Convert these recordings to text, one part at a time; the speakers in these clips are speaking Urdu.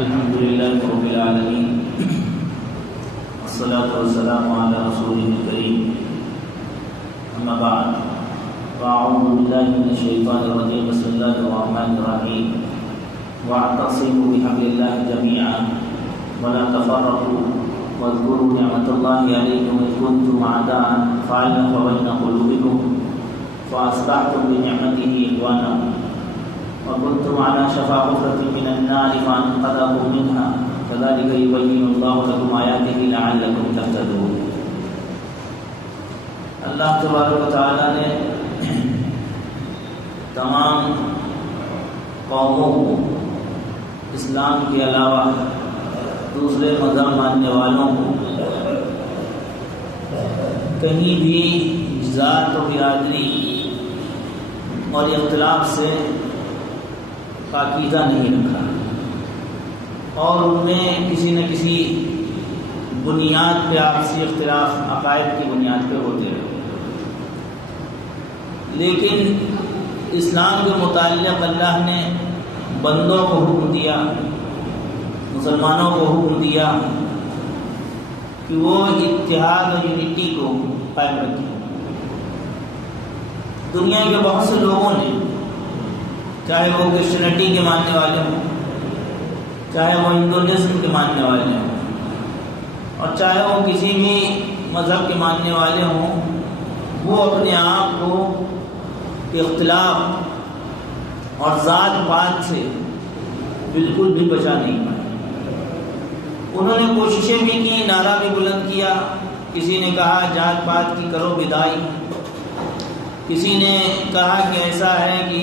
الحمد لله رب العالمين والصلاة والسلام على رسوله الكريم أما بعد فأعوذ بالله من الشيطان الرجيم بسم الله الرحمن الرحيم واعتصموا بحبل الله جميعا ولا تفرقوا واذكروا نعمة الله عليكم إذ كنتم أعداء فألف بين قلوبكم فأصبحتم بنعمته إخوانا وكنتم على شفا حفرة من النار فأنقذكم منها كذلك يبين الله لكم آياته لعلكم تهتدون. اللہ تبارک و تعالیٰ نے تمام قوموں کو اسلام کے علاوہ دوسرے مذہب ماننے والوں کو کہیں بھی ذات و برادری اور اختلاف سے پاکیزہ نہیں رکھا اور ان میں کسی نہ کسی بنیاد پہ آپسی اختلاف عقائد کی بنیاد پہ ہوتے رہے. لیکن اسلام کے متعلق اللہ نے بندوں کو حکم دیا، مسلمانوں کو حکم دیا کہ وہ اتحاد اور یونٹی کو قائم رکھیں. دنیا کے بہت سے لوگوں نے، چاہے وہ کرسچینٹی کے ماننے والے ہوں، چاہے وہ ہندوازم کے ماننے والے ہوں، اور چاہے وہ کسی بھی مذہب کے ماننے والے ہوں، وہ اپنے آپ کو اختلاف اور ذات پات سے بالکل بھی بچا نہیں پائے. انہوں نے کوششیں بھی کی، نعرہ بھی بلند کیا. کسی نے کہا ذات پات کی کرو بدائی، کسی نے کہا کہ ایسا ہے کہ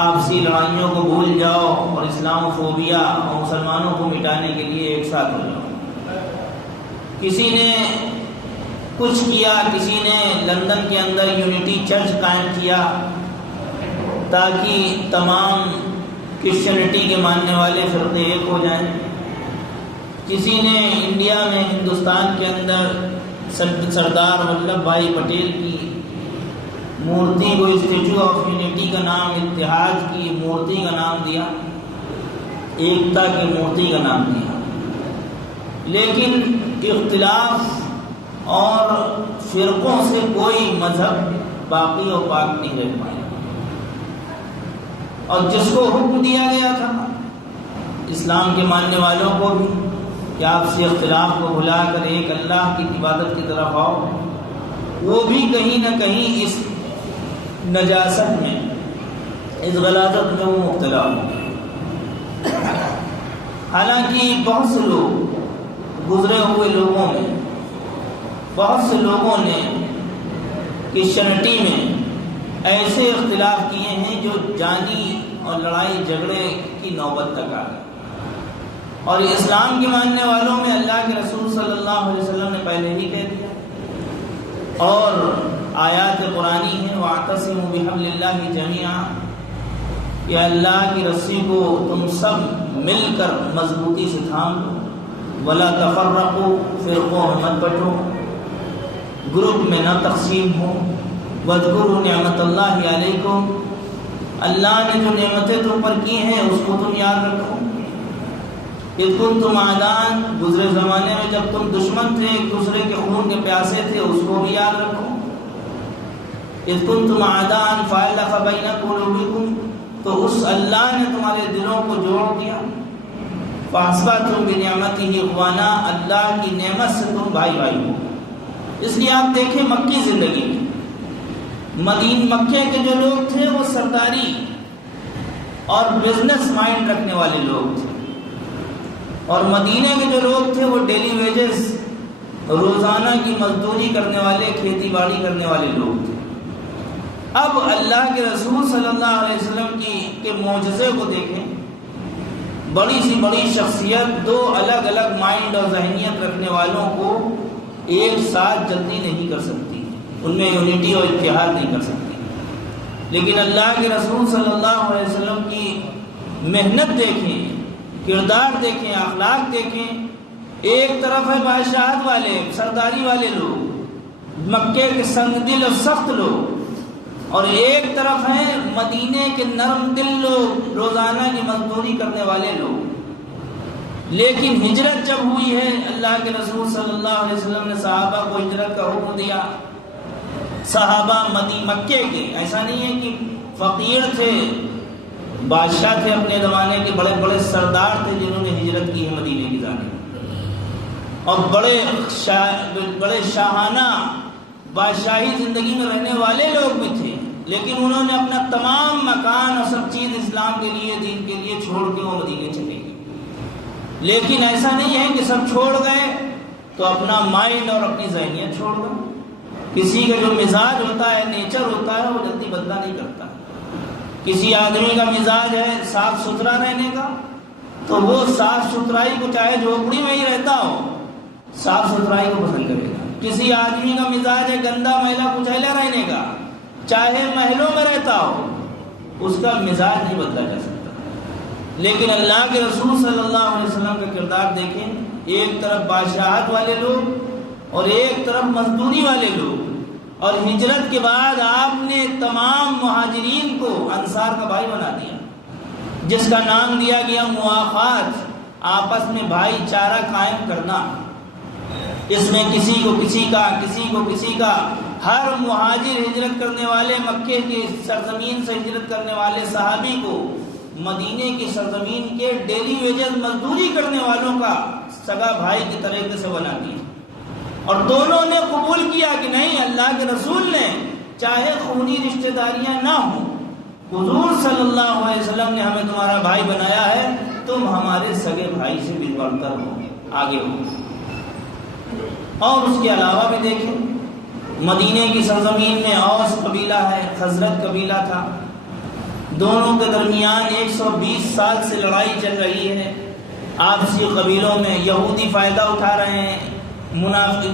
آپسی لڑائیوں کو بھول جاؤ اور اسلام فوبیا اور مسلمانوں کو مٹانے کے لیے ایک ساتھ ہو جاؤ. کسی نے کچھ کیا، کسی نے لندن کے اندر یونٹی چرچ قائم کیا تاکہ تمام کرسچینٹی کے ماننے والے فرقے ایک ہو جائیں. کسی نے انڈیا میں، ہندوستان کے اندر سردار ولبھ بھائی پٹیل کی مورتی کو اسٹیچو آف یونٹی کا نام، اتحاد کی مورتی کا نام دیا، ایکتا کی مورتی کا نام دیا. لیکن اختلاف اور فرقوں سے کوئی مذہب باقی اور پاک نہیں رہ پایا. اور جس کو حکم دیا گیا تھا اسلام کے ماننے والوں کو بھی کہ آپسی اختلاف کو بھلا کر ایک اللہ کی عبادت کی طرف آؤ، وہ بھی کہیں نہ کہیں اس نجاست میں، اس غلاظت میں وہ مبتلا ہو گئے. حالانکہ بہت سے لوگ، گزرے ہوئے لوگوں میں بہت سے لوگوں نے کرسچینٹی میں ایسے اختلاف کیے ہیں جو جانی اور لڑائی جھگڑے کی نوبت تک آ گئے. اور اسلام کے ماننے والوں میں اللہ کے رسول صلی اللہ علیہ وسلم نے پہلے ہی کہہ دیا، اور آیات قرآنی ہیں وَاعْتَصِمُوا بِحَبْلِ اللَّهِ جَمِيعًا، کہ اللہ کی رسی کو تم سب مل کر مضبوطی سے تھام لو. وَلَا تَفَرَّقُوا، فرقوں میں مت بٹو، گروپ میں نہ تقسیم ہو. وَاذْكُرُوا نِعْمَةَ اللَّهِ عَلَيْكُمْ، اللہ نے جو نعمتیں تم پر کی ہیں اس کو تم یاد رکھو. اِذْ كُنتُمْ أَعْدَاءً، گزرے زمانے میں جب تم دشمن تھے، ایک دوسرے کے خون کے پیاسے تھے، اس کو بھی یاد رکھو. اِذْ كُنتُمْ أَعْدَاءً فَأَلَّفَ بَيْنَ قُلُوبِكُمْ، تو اس اللہ نے تمہارے دلوں کو جوڑ دیا. فَأَصْبَحْتُمْ بِنِعْمَتِهِ إِخْوَانًا، اللہ کی نعمت سے تم بھائی بھائی ہو. اس لیے آپ دیکھیں مکی زندگی میں مکے کے جو لوگ تھے وہ سرداری اور بزنس مائنڈ رکھنے والے لوگ تھے، اور مدینے کے جو لوگ تھے وہ ڈیلی ویجز، روزانہ کی مزدوری کرنے والے، کھیتی باڑی کرنے والے لوگ تھے. اب اللہ کے رسول صلی اللہ علیہ وسلم کے معجزے کو دیکھیں. بڑی سی بڑی شخصیت دو الگ الگ مائنڈ اور ذہنیت رکھنے والوں کو ایک ساتھ جلدی نہیں کر سکتی، ان میں یونٹی اور اتحاد نہیں کر سکتی. لیکن اللہ کے رسول صلی اللہ علیہ وسلم کی محنت دیکھیں، کردار دیکھیں، اخلاق دیکھیں. ایک طرف ہے بادشاہت والے، سرداری والے لوگ، مکے کے سنگ دل اور سخت لوگ، اور ایک طرف ہیں مدینے کے نرم دل لوگ، روزانہ کی مزدوری کرنے والے لوگ. لیکن ہجرت جب ہوئی ہے، اللہ کے رسول صلی اللہ علیہ وسلم نے صحابہ کو ہجرت کا حکم دیا۔ صحابہ مکے کے، ایسا نہیں ہے کہ فقیر تھے، بادشاہ تھے اپنے زمانے کے، بڑے بڑے سردار تھے جنہوں نے ہجرت کی ہے مدینے کی جانب، اور بڑے شاہانہ بادشاہی زندگی میں رہنے والے لوگ بھی تھے، لیکن انہوں نے اپنا تمام مکان اور سب چیز اسلام کے لیے، دین کے لیے چھوڑ کے وہ مدینے چلے گئے۔ لیکن ایسا نہیں ہے کہ سب چھوڑ گئے تو اپنا مائنڈ اور اپنی ذہنیت چھوڑ گئے۔ کسی کا جو مزاج ہوتا ہے، نیچر ہوتا ہے، وہ جلدی بدلہ نہیں کرتا۔ کسی آدمی کا مزاج ہے صاف ستھرا رہنے کا، تو وہ صاف ستھرائی کو چاہے جھوپڑی میں ہی رہتا ہو، صاف ستھرائی کو پسند کرے گا۔ کسی آدمی کا مزاج ہے گندا میلا کچیلا رہنے کا، چاہے محلوں میں رہتا ہو، اس کا مزاج نہیں بدلا جا سکتا۔ لیکن اللہ کے رسول صلی اللہ علیہ وسلم کا کردار دیکھیں، ایک طرف بادشاہت والے لوگ اور ایک طرف مزدوری والے لوگ، اور ہجرت کے بعد آپ نے تمام مہاجرین کو انصار کا بھائی بنا دیا، جس کا نام دیا گیا موافات، آپس میں بھائی چارہ قائم کرنا۔ اس میں کسی کو کسی کا ہر مہاجر ہجرت کرنے والے، مکے کی سرزمین سے ہجرت کرنے والے صحابی کو مدینے کی سرزمین کے ڈیلی ویجز مزدوری کرنے والوں کا سگا بھائی کی طریقے سے بنا دیا، اور دونوں نے قبول کیا کہ نہیں، اللہ کے رسول نے چاہے خونی رشتہ داریاں نہ ہوں، حضور صلی اللہ علیہ وسلم نے ہمیں تمہارا بھائی بنایا ہے، تم ہمارے سگے بھائی سے بھی بڑھ کر ہو، آگے ہو۔ اور اس کے علاوہ بھی دیکھیں، مدینے کی سرزمین میں اوس قبیلہ ہے، خزرج قبیلہ تھا، دونوں کے درمیان 120 سال سے لڑائی چل رہی ہے۔ آپسی قبیلوں میں یہودی فائدہ اٹھا رہے ہیں،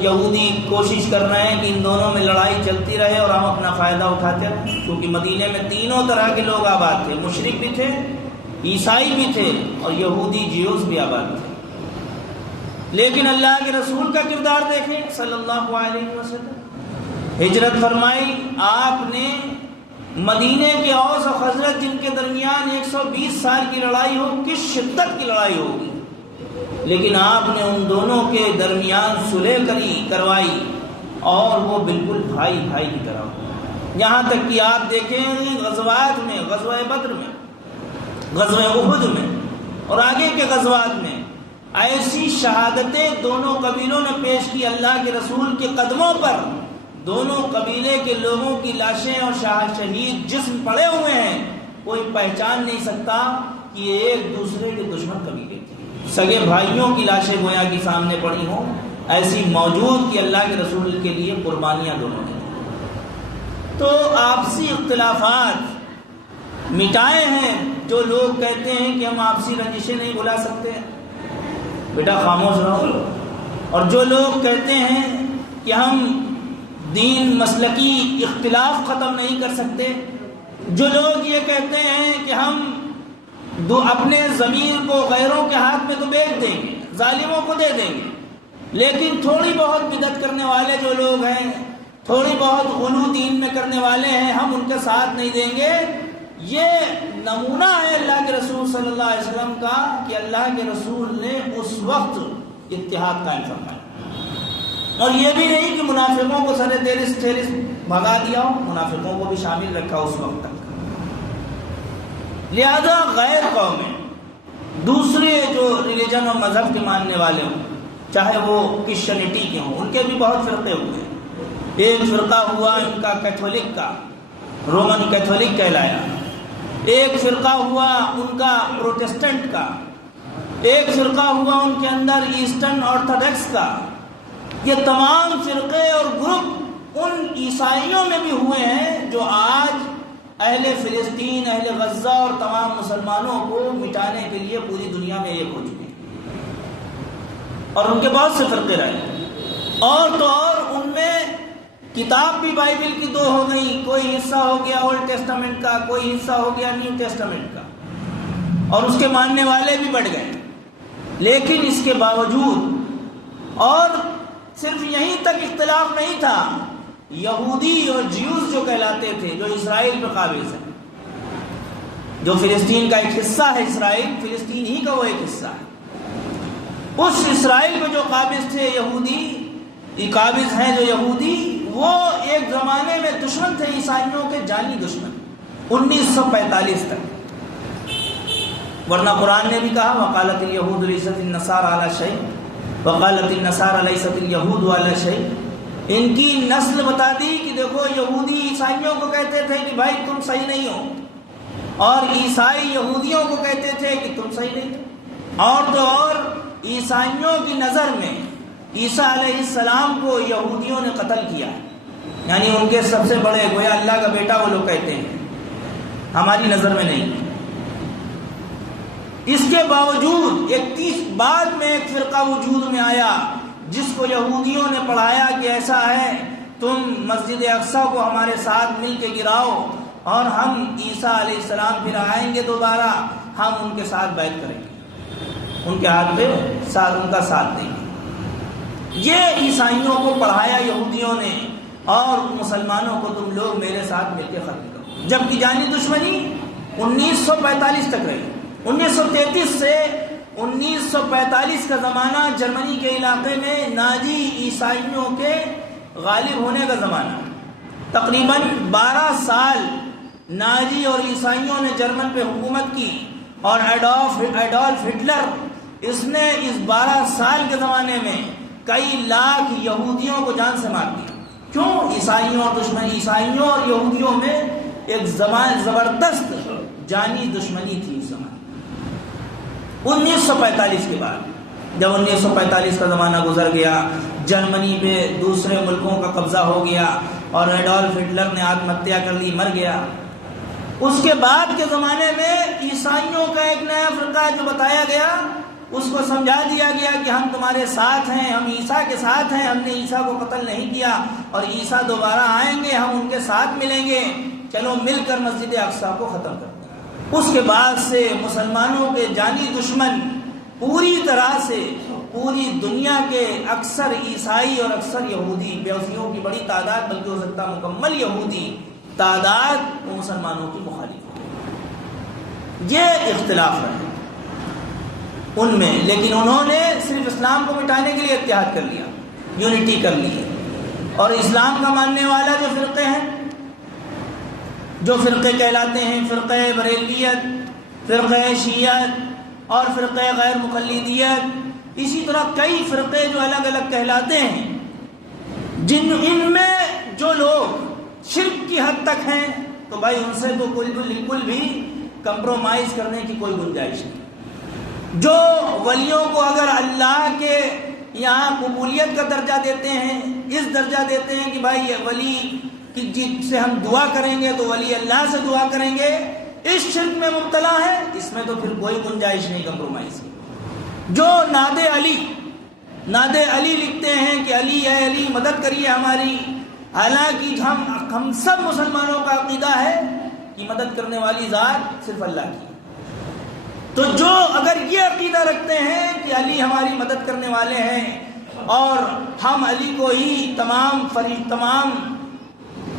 یہودی کوشش کر رہے ہیں کہ ان دونوں میں لڑائی چلتی رہے اور ہم اپنا فائدہ اٹھاتے رہیں، کیونکہ مدینے میں تینوں طرح کے لوگ آباد تھے، مشرک بھی تھے، عیسائی بھی تھے، اور یہودی جیوز بھی آباد تھے۔ لیکن اللہ کے رسول کا کردار دیکھیں صلی اللہ علیہ وسلم، ہجرت فرمائی آپ نے، مدینے کے اوس اور خزرج جن کے درمیان 120 سال کی لڑائی ہو، کس شدت کی لڑائی ہوگی، لیکن آپ نے ان دونوں کے درمیان صلح کروائی، اور وہ بالکل بھائی بھائی کی طرح ہو۔ یہاں تک کہ آپ دیکھیں غزوات میں، غزوہ بدر میں، غزوہ احد میں اور آگے کے غزوات میں ایسی شہادتیں دونوں قبیلوں نے پیش کی اللہ کے رسول کے قدموں پر، دونوں قبیلے کے لوگوں کی لاشیں اور شہید جسم پڑے ہوئے ہیں، کوئی پہچان نہیں سکتا کہ یہ ایک دوسرے کے دشمن قبیلے تھے، سگے بھائیوں کی لاشیں گویا کی سامنے پڑی ہوں، ایسی موجود کہ اللہ کے رسول کے لیے قربانیاں دونوں کی۔ تو آپسی اختلافات مٹائے ہیں۔ جو لوگ کہتے ہیں کہ ہم آپسی رنجشیں نہیں بھلا سکتے، بیٹا خاموش رہو۔ اور جو لوگ کہتے ہیں کہ ہم دین مسلکی اختلاف ختم نہیں کر سکتے، جو لوگ یہ کہتے ہیں کہ ہم اپنے ضمیر کو غیروں کے ہاتھ میں تو بیچ دیں گے، ظالموں کو دے دیں گے، لیکن تھوڑی بہت بدعت کرنے والے جو لوگ ہیں، تھوڑی بہت غلو دین میں کرنے والے ہیں، ہم ان کے ساتھ نہیں دیں گے۔ یہ نمونہ ہے اللہ کے رسول صلی اللہ علیہ وسلم کا کہ اللہ کے رسول نے اس وقت اتحاد قائم فرمایا، اور یہ بھی نہیں کہ منافقوں کو سر تیرس بھگا دیا ہو، منافقوں کو بھی شامل رکھا اس وقت تک۔ لہذا غیر قومیں، دوسرے جو ریلیجن اور مذہب کے ماننے والے ہوں، چاہے وہ کرسچینٹی کے ہوں، ان کے بھی بہت فرقے ہوئے ہیں۔ ایک فرقہ ہوا ان کا کیتھولک کا، رومن کیتھولک کہلایا، ایک فرقہ ہوا ان کا پروٹسٹنٹ کا، ایک فرقہ ہوا ان کے اندر ایسٹرن آرتھوڈکس کا۔ یہ تمام فرقے اور گروپ ان عیسائیوں میں بھی ہوئے ہیں جو آج اہل فلسطین، اہل غزہ اور تمام مسلمانوں کو مٹانے کے لیے پوری دنیا میں ایک ہو چکے ہیں، اور ان کے بہت سے فرقے رہے، اور تو اور ان میں کتاب بھی بائبل کی دو ہو گئی، کوئی حصہ ہو گیا اولڈ ٹیسٹامنٹ کا، کوئی حصہ ہو گیا نیو ٹیسٹامنٹ کا، اور اس کے ماننے والے بھی بڑھ گئے۔ لیکن اس کے باوجود، اور صرف یہیں تک اختلاف نہیں تھا، یہودی اور جیوز جو کہلاتے تھے، جو اسرائیل پر قابض ہیں، جو فلسطین کا ایک حصہ ہے، اسرائیل فلسطین ہی کا وہ ایک حصہ ہے، اس اسرائیل پہ جو قابض تھے یہودی، یہ قابض ہیں جو یہودی، وہ ایک زمانے میں دشمن تھے عیسائیوں کے، جانی دشمن 1945 تک۔ ورنہ قرآن نے بھی کہا وقالت الیہود لیست النصارى علی شیء وقالت النصارى لیست الیہود علی شیء۔ ان کی نسل بتا دی کہ دیکھو یہودی عیسائیوں کو کہتے تھے کہ بھائی تم صحیح نہیں ہو، اور عیسائی یہودیوں کو کہتے تھے کہ تم صحیح نہیں ہو۔ اور تو اور عیسائیوں کی نظر میں عیسیٰ علیہ السلام کو یہودیوں نے قتل کیا، یعنی ان کے سب سے بڑے گویا اللہ کا بیٹا وہ لوگ کہتے ہیں، ہماری نظر میں نہیں۔ اس کے باوجود بعد میں ایک فرقہ وجود میں آیا جس کو یہودیوں نے پڑھایا کہ ایسا ہے تم مسجد اقصیٰ کو ہمارے ساتھ مل کے گراؤ اور ہم عیسیٰ علیہ السلام پھر آئیں گے دوبارہ، ہم ان کے ساتھ بیعت کریں گے، ان کے ہاتھ پہ ان کا ساتھ دیں گے۔ یہ عیسائیوں کو پڑھایا یہودیوں نے، اور مسلمانوں کو تم لوگ میرے ساتھ مل کے ختم کرو، جبکہ جانی دشمنی 1945 تک رہی۔ 1933 سے 1945 کا زمانہ جرمنی کے علاقے میں نازی عیسائیوں کے غالب ہونے کا زمانہ، تقریباً 12 سال نازی اور عیسائیوں نے جرمن پہ حکومت کی، اور ایڈولف ہٹلر اس نے اس 12 سال کے زمانے میں کئی لاکھ یہودیوں کو جان سے مار دیا۔ کیوں؟ عیسائیوں اور یہودیوں میں ایک زبردست جانی دشمنی تھی اس زمانے۔ 1945 کے بعد جب 1945 کا زمانہ گزر گیا، جرمنی پہ دوسرے ملکوں کا قبضہ ہو گیا اور ایڈولف ہٹلر نے آتم ہتیا کر لی، مر گیا۔ اس کے بعد کے زمانے میں عیسائیوں کا ایک نیا فرقہ جو بتایا گیا، اس کو سمجھا دیا گیا کہ ہم تمہارے ساتھ ہیں، ہم عیسیٰ کے ساتھ ہیں، ہم نے عیسیٰ کو قتل نہیں کیا، اور عیسیٰ دوبارہ آئیں گے، ہم ان کے ساتھ ملیں گے، چلو مل کر مسجد اقصیٰ کو ختم کرتے ہیں۔ اس کے بعد سے مسلمانوں کے جانی دشمن پوری طرح سے پوری دنیا کے اکثر عیسائی اور اکثر یہودی، بیوسیوں کی بڑی تعداد، بلکہ ہو سکتا مکمل یہودی تعداد وہ مسلمانوں کی مخالف ہے۔ یہ اختلاف ہے ان میں، لیکن انہوں نے صرف اسلام کو مٹانے کے لیے اتحاد کر لیا، یونٹی کر لی ہے۔ اور اسلام کا ماننے والا جو فرقے ہیں، جو فرقے کہلاتے ہیں فرقہ بریلویت، فرقہ شیعت اور فرقہ غیر مقلدیت، اسی طرح کئی فرقے جو الگ الگ کہلاتے ہیں، ان میں جو لوگ شرک کی حد تک ہیں، تو بھائی ان سے تو بالکل بھی کمپرومائز کرنے کی کوئی گنجائش نہیں۔ جو ولیوں کو اگر اللہ کے یہاں قبولیت کا درجہ دیتے ہیں، اس درجہ دیتے ہیں کہ بھائی یہ ولی کہ جس سے ہم دعا کریں گے تو ولی اللہ سے دعا کریں گے، اس شرک میں مبتلا ہے، اس میں تو پھر کوئی گنجائش نہیں کمپرومائز کی۔ جو نعت علی لکھتے ہیں کہ علی ہے علی مدد کریے ہماری، حالانکہ ہم سب مسلمانوں کا عقیدہ ہے کہ مدد کرنے والی ذات صرف اللہ کی۔ تو جو اگر یہ عقیدہ رکھتے ہیں کہ علی ہماری مدد کرنے والے ہیں، اور ہم علی کو ہی تمام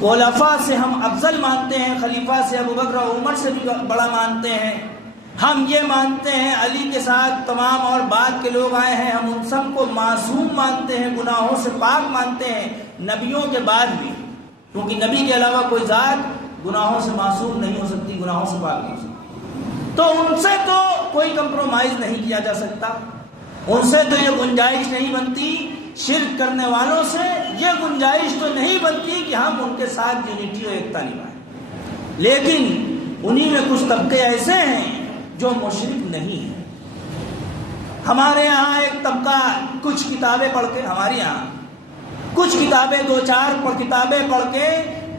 خلفاء سے ہم افضل مانتے ہیں، خلیفہ سے ابو بکر و عمر سے بھی بڑا مانتے ہیں، ہم یہ مانتے ہیں علی کے ساتھ تمام اور بعد کے لوگ آئے ہیں، ہم ان سب کو معصوم مانتے ہیں، گناہوں سے پاک مانتے ہیں، نبیوں کے بعد بھی، کیونکہ نبی کے علاوہ کوئی ذات گناہوں سے معصوم نہیں ہو سکتی، گناہوں سے پاک نہیں ہو سکتی، تو ان سے تو کوئی کمپرومائز نہیں کیا جا سکتا، ان سے تو یہ گنجائش نہیں بنتی، شرک کرنے والوں سے یہ گنجائش تو نہیں بنتی کہ ہم ان کے ساتھ یونٹی و ایکتا نبھائیں۔ لیکن انہی میں کچھ طبقے ایسے ہیں جو مشرک نہیں ہیں۔ ہمارے یہاں ایک طبقہ کچھ کتابیں پڑھ کے، ہمارے یہاں کچھ کتابیں 2-4 کتابیں پڑھ کے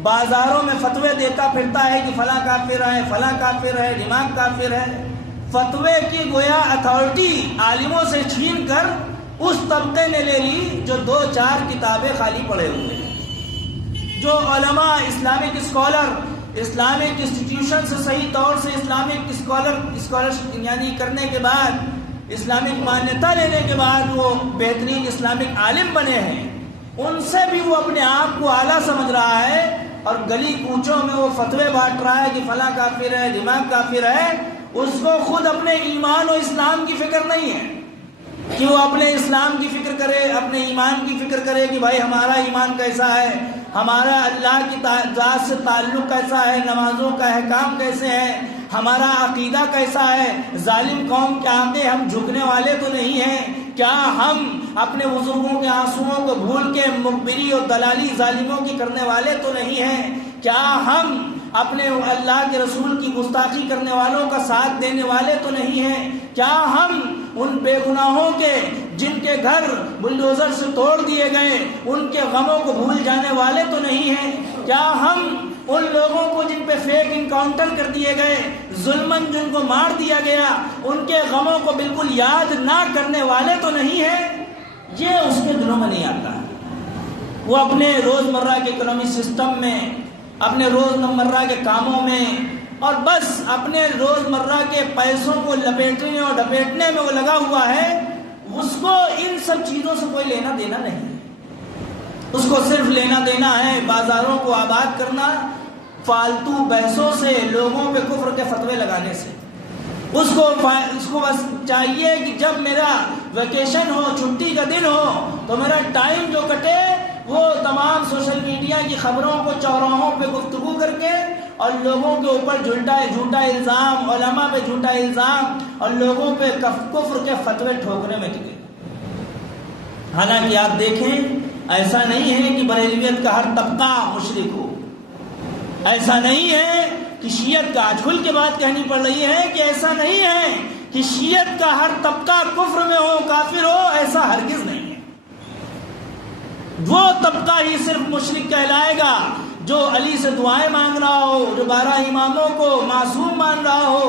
بازاروں میں فتوے دیتا پھرتا ہے کہ فلاں کافر ہے، فلاں کافر ہے، دماغ کافر ہے۔ فتوے کی گویا اتھارٹی عالموں سے چھین کر اس طبقے نے لے لی جو 2-4 کتابیں خالی پڑھے ہوئے ہیں، جو علماء اسلامک اسکالر اسلامک انسٹیٹیوشن سے صحیح طور سے اسلامک اسکالر یعنی کرنے کے بعد، اسلامک مانیتا لینے کے بعد وہ بہترین اسلامک عالم بنے ہیں، ان سے بھی وہ اپنے آپ کو اعلیٰ سمجھ رہا ہے، اور گلی کوچوں میں وہ فتوے بانٹ رہا ہے کہ فلاں کافر ہے، دماغ کافر ہے، اس کو خود اپنے ایمان و اسلام کی فکر نہیں ہے۔ کہ وہ اپنے اسلام کی فکر کرے، اپنے ایمان کی فکر کرے کہ بھائی ہمارا ایمان کیسا ہے، ہمارا اللہ کی ذات سے تعلق کیسا ہے، نمازوں کا احکام کیسے ہے، ہمارا عقیدہ کیسا ہے، ظالم قوم کے آگے ہم جھکنے والے تو نہیں ہیں، کیا ہم اپنے بزرگوں کے آنسوؤں کو بھول کے مخبری اور دلالی ظالموں کی کرنے والے تو نہیں ہیں، کیا ہم اپنے اللہ کے رسول کی گستاخی کرنے والوں کا ساتھ دینے والے تو نہیں ہیں، کیا ہم ان بے گناہوں کے جن کے گھر بلڈوزر سے توڑ دیے گئے ان کے غموں کو بھول جانے والے تو نہیں ہیں، کیا ہم ان لوگوں کو جن پہ فیک انکاؤنٹر کر دیے گئے، ظلماً جن کو مار دیا گیا، ان کے غموں کو بالکل یاد نہ کرنے والے تو نہیں ہیں؟ یہ اس کے دلوں میں نہیں آتا ہے۔ وہ اپنے روزمرہ کے اکنامک سسٹم میں، اپنے روزمرہ کے کاموں میں اور بس اپنے روزمرہ کے پیسوں کو لپیٹنے اور ڈپیٹنے میں وہ لگا ہوا ہے، اس کو ان سب چیزوں سے کوئی لینا دینا نہیں، اس کو صرف لینا دینا ہے بازاروں کو آباد کرنا، فالتو بحثوں سے، لوگوں پہ کفر کے فتوے لگانے سے۔ اس کو بس چاہیے کہ جب میرا ویکیشن ہو، چھٹی کا دن ہو، تو میرا ٹائم جو کٹے وہ تمام سوشل میڈیا کی خبروں کو چوراہوں پہ گفتگو کر کے اور لوگوں کے اوپر جھوٹا الزام، علماء پہ جھوٹا الزام اور لوگوں پہ کفر کے فتوے ٹھوکنے میں ٹکے۔ حالانکہ آپ دیکھیں، ایسا نہیں ہے کہ بریلویت کا ہر طبقہ مشرک ہو، ایسا نہیں ہے کہ شیعت کا، آج کھل کے بات کہنی پڑ رہی ہے کہ ایسا نہیں ہے کہ شیعت کا ہر طبقہ کفر میں ہو، کافر ہو، ایسا ہرگز نہیں ہے۔ وہ طبقہ ہی صرف مشرک کہلائے گا جو علی سے دعائیں مانگ رہا ہو، جو 12 اماموں کو معصوم مان رہا ہو،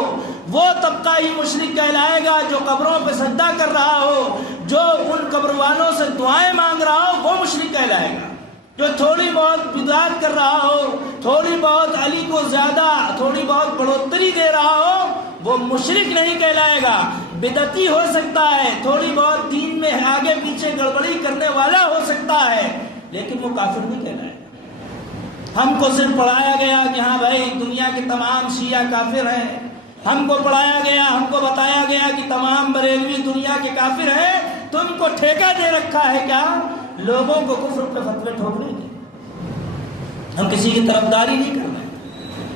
وہ طبقہ ہی مشرک کہلائے گا جو قبروں پہ سجدہ کر رہا ہو، جو ان قبر والوں سے دعائیں مانگ رہا ہو، وہ مشرک کہلائے گا۔ جو تھوڑی بہت بدعت کر رہا ہو، تھوڑی بہت علی کو زیادہ، تھوڑی بہت بڑھوتری دے رہا ہو، وہ مشرک نہیں کہلائے گا۔ بدعتی ہو سکتا ہے، تھوڑی بہت دین میں آگے پیچھے گڑبڑی کرنے والا ہو سکتا ہے، لیکن وہ کافر نہیں کہلائے گا۔ ہم کو صرف پڑھایا گیا کہ ہاں بھائی دنیا کے تمام شیعہ کافر ہیں، ہم کو پڑھایا گیا، ہم کو بتایا گیا کہ تمام بریلوی دنیا کے کافر ہیں، تم کو ٹھیکہ دے رکھا ہے کیا لوگوں کو کفر پہ فتوے ٹھوکنے کے؟ ہم کسی کی طرفداری نہیں کر رہے،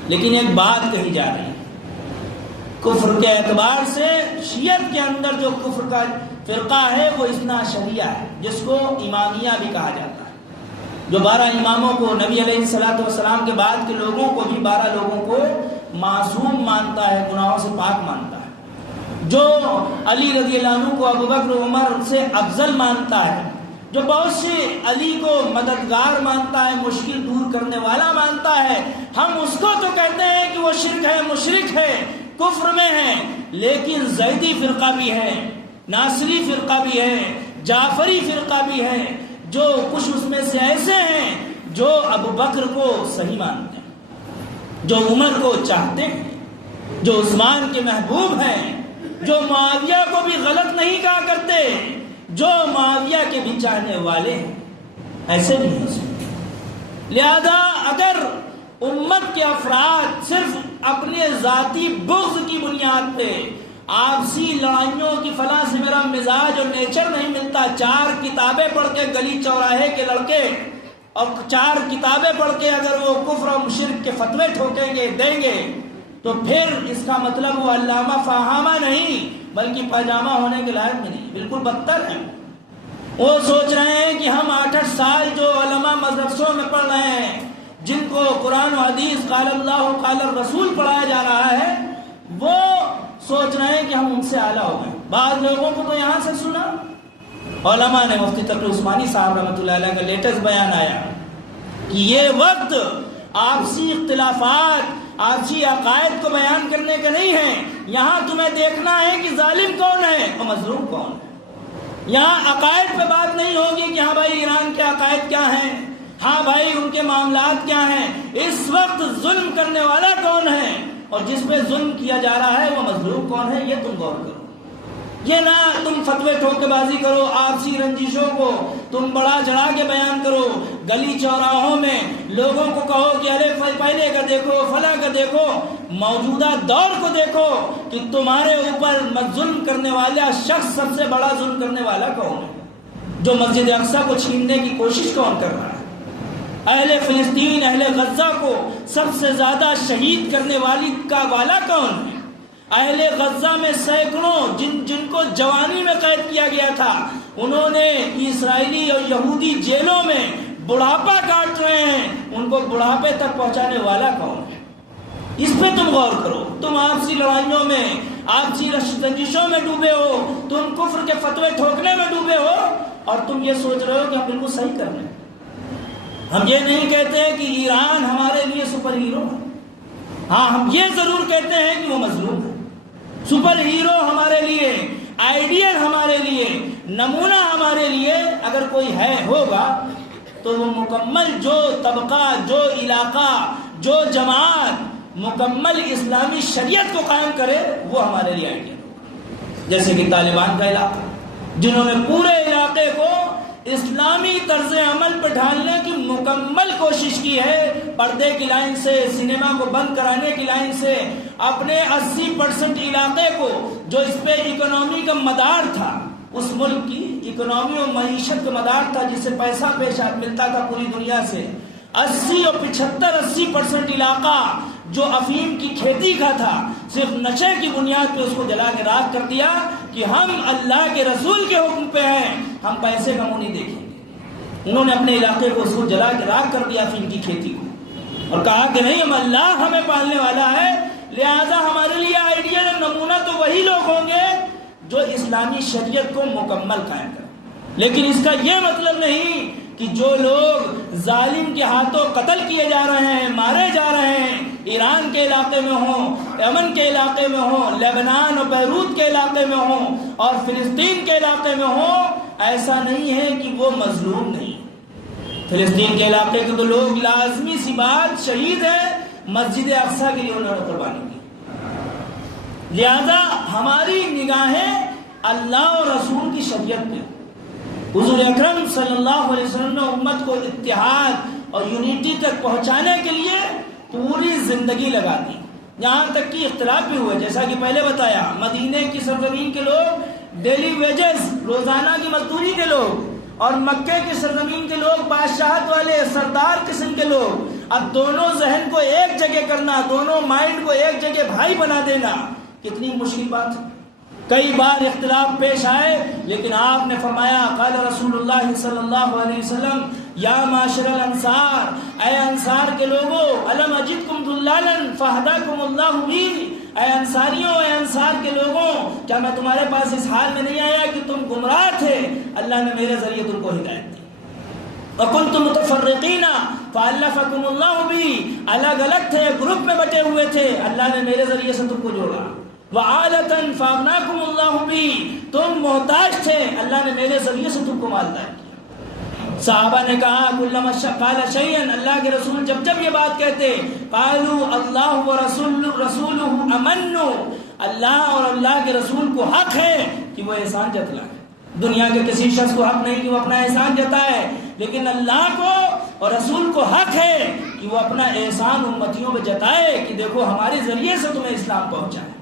لیکن ایک بات کہی جا رہی ہے، کفر کے اعتبار سے شیعت کے اندر جو کفر کا فرقہ ہے وہ اثنا عشریہ ہے، جس کو امامیہ بھی کہا جاتا ہے، جو 12 اماموں کو، نبی علیہ الصلوۃ والسلام کے بعد کے لوگوں کو بھی 12 لوگوں کو معصوم مانتا ہے، گناہوں سے پاک مانتا ہے، جو علی رضی اللہ عنہ کو ابوبکر عمر سے افضل مانتا ہے، جو بہت سے علی کو مددگار مانتا ہے، مشکل دور کرنے والا مانتا ہے، ہم اس کو تو کہتے ہیں کہ وہ شرک ہے، مشرک ہے، کفر میں ہے، لیکن زیدی فرقہ بھی ہے، ناصری فرقہ بھی ہے، جعفری فرقہ بھی ہے، جو کچھ اس میں سے ایسے ہیں جو ابو بکر کو صحیح مانتے ہیں، جو عمر کو چاہتے ہیں، جو عثمان کے محبوب ہیں، جو معاویہ کو بھی غلط نہیں کہا کرتے، جو معاویہ کے بھی چاہنے والے ہیں، ایسے بھی ہیں۔ لہذا اگر امت کے افراد صرف اپنے ذاتی بغض کی بنیاد پہ، آپسی لڑائیوں کی فلاں سے میرا مزاج اور نیچر نہیں ملتا، 4 کتابیں پڑھ کے گلی چوراہے کے لڑکے اور 4 کتابیں پڑھ کے اگر وہ کفر اور شرک کے فتوے ٹھوکیں گے، دیں گے، تو پھر اس کا مطلب وہ علامہ فہامہ نہیں بلکہ پاجامہ ہونے کے لائق بھی نہیں، بالکل بدتر ہے۔ وہ سوچ رہے ہیں کہ ہم 8 سال جو علماء مدرسوں میں پڑھ رہے ہیں، جن کو قرآن و حدیث قال اللہ قال الرسول پڑھایا جا رہا ہے، وہ سوچ رہے ہیں کہ ہم ان سے اعلیٰ ہو گئے۔ بعض لوگوں کو تو یہاں سے سنا، علماء نے، مفتی تقی عثمانی صاحب رحمۃ اللہ علیہ کا لیٹسٹ بیان آیا کہ یہ وقت آپسی اختلافات، آپسی عقائد کو بیان کرنے کا نہیں ہے، یہاں تمہیں دیکھنا ہے کہ ظالم کون ہے اور مظلوم کون ہے۔ یہاں عقائد پہ بات نہیں ہوگی کہ ہاں بھائی ایران کے عقائد کیا ہیں، ہاں بھائی ان کے معاملات کیا ہیں، اس وقت ظلم کرنے والا کون ہے اور جس پہ ظلم کیا جا رہا ہے وہ مظلوم کون ہے، یہ تم غور کرو۔ یہ نہ تم فتوے ٹھوک بازی کرو، آپسی رنجشوں کو تم بڑا چڑھا کے بیان کرو، گلی چوراہوں میں لوگوں کو کہو کہ ارے پہلے کا دیکھو، فلاں کا دیکھو، موجودہ دور کو دیکھو کہ تمہارے اوپر ظلم کرنے والا شخص سب سے بڑا ظلم کرنے والا کون ہے؟ جو مسجد اقصیٰ کو چھیننے کی کوشش کون کر رہا ہے؟ اہل فلسطین، اہل غزہ کو سب سے زیادہ شہید کرنے والا کون ہے؟ اہل غزہ میں سینکڑوں جن کو جوانی میں قید کیا گیا تھا، انہوں نے اسرائیلی اور یہودی جیلوں میں بڑھاپا کاٹ رہے ہیں، ان کو بڑھاپے تک پہنچانے والا کون ہے؟ اس پہ تم غور کرو۔ تم آپسی لڑائیوں میں، آپسی رنجشوں میں ڈوبے ہو، تم کفر کے فتوے ٹھوکنے میں ڈوبے ہو، اور تم یہ سوچ رہے ہو کہ ہم بالکل صحیح کر رہے ہیں۔ ہم یہ نہیں کہتے کہ ایران ہمارے لیے سپر ہیرو ہے، ہاں ہم یہ ضرور کہتے ہیں کہ وہ مظلوم ہے۔ سپر ہیرو ہمارے لیے، آئیڈیل ہمارے لیے، نمونہ ہمارے لیے اگر کوئی ہوگا تو وہ مکمل جو طبقہ، جو علاقہ، جو جماعت مکمل اسلامی شریعت کو قائم کرے وہ ہمارے لیے آئیڈیل ہوگا۔ جیسے کہ طالبان کا علاقہ، جنہوں نے پورے علاقے کو اسلامی طرز عمل پر ڈھالنے کی مکمل کوشش کی ہے، پردے کی لائن سے، سینما کو بند کرانے کی لائن سے، اپنے 80% علاقے کو جو اس پہ اکنامی کا مدار تھا، اس ملک کی اکنامی و معیشت کا مدار تھا، جس سے پیسہ پیشہ ملتا تھا پوری دنیا سے، 80 اور 75-80% علاقہ جو افیم کی کھیتی کا تھا، صرف نشے کی بنیاد پہ اس کو جلا کے راکھ کر دیا کہ ہم اللہ کے رسول کے حکم پہ ہیں، ہم پیسے کا منہ نہیں دیکھیں گے۔ انہوں نے اپنے علاقے کو اس کو جلا کے راکھ کر دیا افیم کی کھیتی کو، اور کہا کہ نہیں، ہم اللہ ہمیں پالنے والا ہے، لہذا ہمارے لیے آئیڈیل اور نمونہ تو وہی لوگ ہوں گے جو اسلامی شریعت کو مکمل قائم کریں۔ لیکن اس کا یہ مطلب نہیں کہ جو لوگ ظالم کے ہاتھوں قتل کیے جا رہے ہیں، مارے جا رہے ہیں، ایران کے علاقے میں ہوں، یمن کے علاقے میں ہوں، لبنان اور بیروت کے علاقے میں ہوں، اور فلسطین کے علاقے میں ہوں، ایسا نہیں ہے کہ وہ مظلوم نہیں۔ فلسطین کے علاقے کے تو لوگ لازمی سی بات شہید ہیں، مسجد اقصیٰ کے لیے انہوں نے قربانی کی۔ لہذا ہماری نگاہیں اللہ اور رسول کی شریعت میں، حضور اکرم صلی اللہ علیہ وسلم نے امت کو اتحاد اور یونیٹی تک پہنچانے کے لیے پوری زندگی لگا دی، یہاں تک کہ اختلاف بھی ہوئے، جیسا کہ پہلے بتایا، مدینے کی سرزمین کے لوگ ڈیلی ویجز، روزانہ کی مزدوری کے لوگ، اور مکے کی سرزمین کے لوگ بادشاہت والے سردار قسم کے لوگ۔ اب دونوں ذہن کو ایک جگہ کرنا، دونوں مائنڈ کو ایک جگہ بھائی بنا دینا کتنی مشکل بات ہے۔ کئی بار اختلاف پیش آئے، لیکن آپ نے فرمایا، قال رسول اللہ صلی اللہ علیہ وسلم، یا معاشر الانصار، اے انصار کے لوگوں، الم اجدکم ضلالا فہداکم اللہ بی، اے انصاریوں، اے انصار کے لوگوں، کیا میں تمہارے پاس اس حال میں نہیں آیا کہ تم گمراہ تھے، اللہ نے میرے ذریعے تم کو ہدایت دی۔ وکنتم متفرقین فالفکم اللہ بی، الگ الگ تھے، گروپ میں بٹے ہوئے تھے، اللہ نے میرے ذریعے سے تم کو جوڑا۔ وعالةً فاغناکم اللہ بی، تم محتاج تھے، اللہ نے میرے ذریعے سے تم کو مالدار کیا۔ صحابہ نے کہا، کلما قال شیئا، اللہ کے رسول جب جب یہ بات کہتے، قالوا اللہ ورسولہ امن، اللہ اور اللہ کے رسول کو حق ہے کہ وہ احسان جتلائے۔ دنیا کے کسی شخص کو حق نہیں کہ وہ اپنا احسان جتائے، لیکن اللہ کو اور رسول کو حق ہے کہ وہ اپنا احسان امتیوں پہ جتائے کہ دیکھو ہمارے ذریعے سے تمہیں اسلام پہنچا ہے۔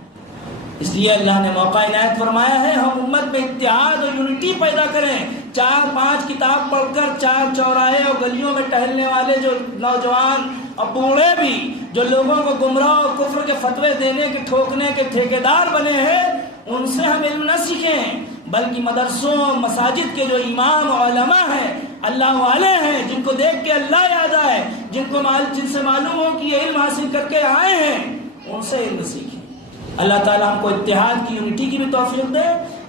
اس لیے اللہ نے موقع عنایت فرمایا ہے ہم امت میں اتحاد اور یونٹی پیدا کریں۔ 4-5 کتاب پڑھ کر 4 چوراہے اور گلیوں میں ٹہلنے والے جو نوجوان اور بوڑھے بھی جو لوگوں کو گمراہ اور کفر کے فتوے دینے کے ٹھوکنے کے ٹھیکیدار بنے ہیں، ان سے ہم علم نہ سیکھیں، بلکہ مدرسوں مساجد کے جو امام اور علماء ہیں، اللہ والے ہیں، جن کو دیکھ کے اللہ یاد آئے، جن سے معلوم ہو کہ یہ علم حاصل کر کے آئے ہیں، ان سے علم سیکھیں۔ اللہ تعالیٰ ہم کو اتحاد کی، یونٹی کی بھی توفیق دے،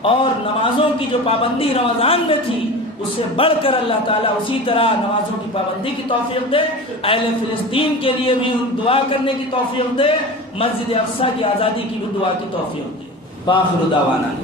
اور نمازوں کی جو پابندی رمضان میں تھی اس سے بڑھ کر اللہ تعالیٰ اسی طرح نمازوں کی پابندی کی توفیق دے، اہل فلسطین کے لیے بھی دعا کرنے کی توفیق دے، مسجد اقصیٰ کی آزادی کی بھی دعا کی توفیق دے۔ بآخر دعوانا